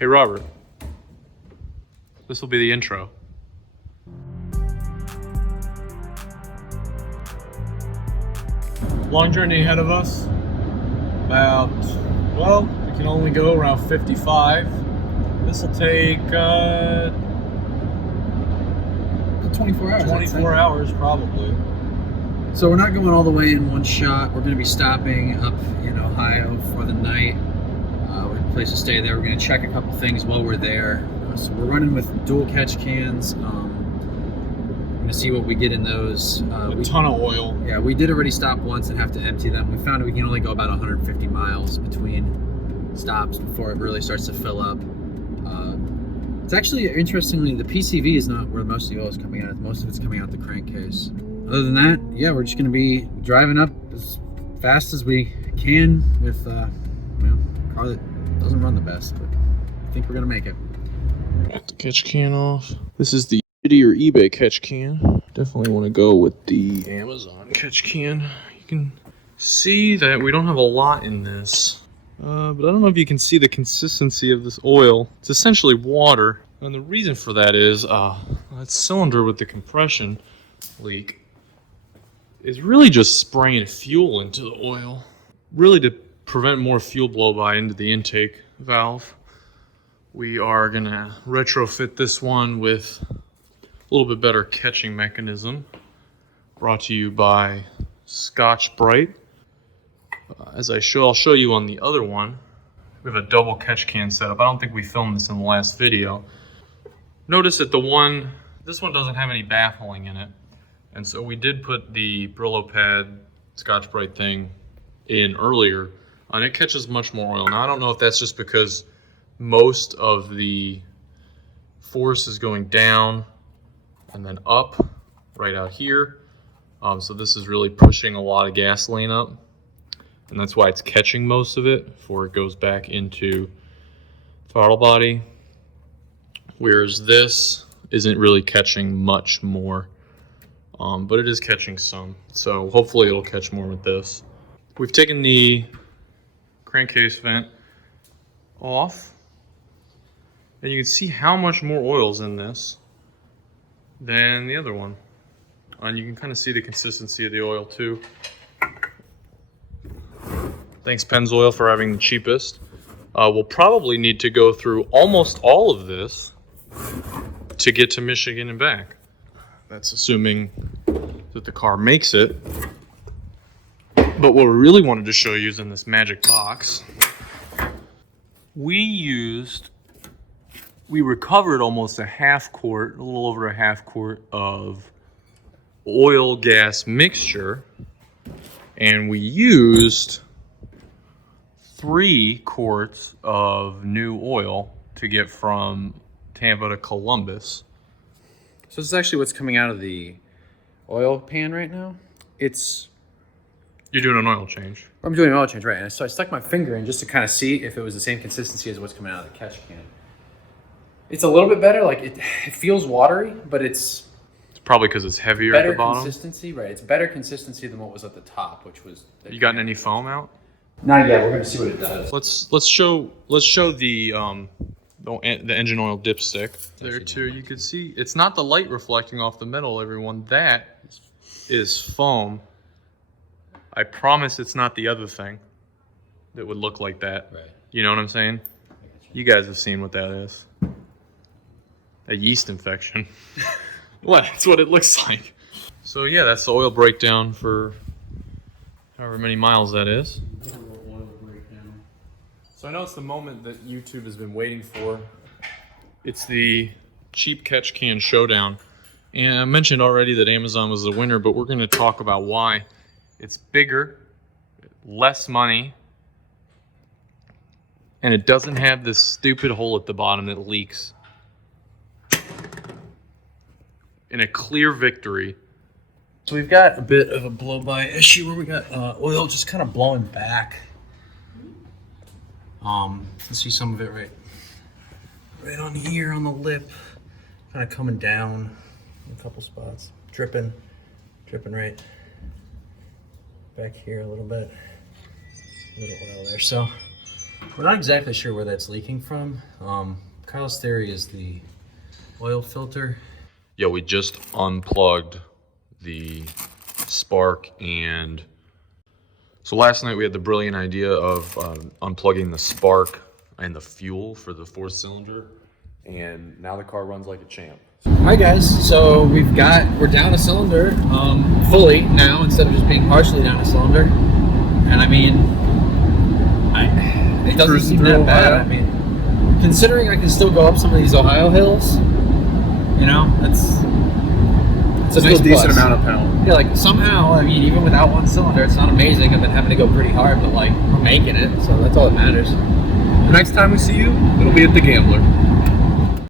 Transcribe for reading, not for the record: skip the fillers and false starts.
Hey Robert, this will be the intro. Long journey ahead of us. About, well, we can only go around 55. This will take 24 hours. 24 hours probably. So we're not going all the way in one shot. We're going to be stopping up in Ohio for the night. We're in a place to stay there. We're going to check a couple things while we're there. So we're running with dual catch cans. We're going to see what we get in those. A ton of oil. Yeah, we did already stop once and have to empty them. We found we can only go about 150 miles between stops before it really starts to fill up. It's actually, interestingly, the PCV is not where most of the oil is coming out. Most of it's coming out the crankcase. Other than that, yeah, we're just going to be driving up as fast as we can with a car that doesn't run the best, but I think we're going to make it. Got the catch can off. This is the Shitty or eBay catch can. Definitely want to go with the Amazon catch can. You can see that we don't have a lot in this. But I don't know if you can see the consistency of this oil. It's essentially water. And the reason for that is that cylinder with the compression leak is really just spraying fuel into the oil. Really to prevent more fuel blow-by into the intake valve. We are going to retrofit this one with a little bit better catching mechanism. Brought to you by Scotch-Brite. I'll show you on the other one. We have a double catch can setup. I don't think we filmed this in the last video. Notice that this one doesn't have any baffling in it. And so we did put the Brillo pad Scotch-Brite thing in earlier, and it catches much more oil. Now I don't know if that's just because most of the force is going down and then up right out here. So this is really pushing a lot of gasoline up. And that's why it's catching most of it before it goes back into throttle body. Whereas this isn't really catching much more, but it is catching some. So hopefully it'll catch more with this. We've taken the crankcase vent off, and you can see how much more oil's in this than the other one. And you can kind of see the consistency of the oil too. Thanks Pennzoil for having the cheapest. We'll probably need to go through almost all of this to get to Michigan and back. That's assuming that the car makes it. But what we really wanted to show you is in this magic box. We recovered almost a little over a half quart of oil gas mixture, and we used 3 quarts of new oil to get from Tampa to Columbus. So this is actually what's coming out of the oil pan right now. You're doing an oil change. I'm doing an oil change, right? And so I stuck my finger in just to kind of see if it was the same consistency as what's coming out of the catch can. It's a little bit better. Like it feels watery, but it's probably because it's heavier at the bottom. Better consistency, right? It's better consistency than what was at the top, which was. You gotten any foam out? Not yet. We're gonna see what it does. Let's show the engine oil dipstick there too. You can see it's not the light reflecting off the metal, everyone. That is foam. I promise it's not the other thing that would look like that. Right. You know what I'm saying? You guys have seen what that is. A yeast infection. Well, that's what it looks like. So yeah, that's the oil breakdown for however many miles that is. So I know it's the moment that YouTube has been waiting for. It's the cheap catch can showdown. And I mentioned already that Amazon was the winner, but we're going to talk about why. It's bigger, less money, and it doesn't have this stupid hole at the bottom that leaks. In a clear victory. So we've got a bit of a blow-by issue where we got oil just kind of blowing back. You can see some of it right on here on the lip, kind of coming down in a couple spots, dripping right back here a little bit, a little oil there. So We're not exactly sure where that's leaking from. Kyle's theory is the oil filter. Yeah, we just unplugged the spark, and so last night we had the brilliant idea of unplugging the spark and the fuel for the fourth cylinder, and now the car runs like a champ. All right, guys. So we're down a cylinder fully now instead of just being partially down a cylinder, and I mean, it doesn't seem that bad. I mean, considering I can still go up some of these Ohio hills, you know, it's a nice decent plus. amount of power. Yeah, like somehow, I mean, even without one cylinder, it's not amazing. I've been having to go pretty hard, but like we're making it, so that's all that matters. The next time we see you, it'll be at the Gambler.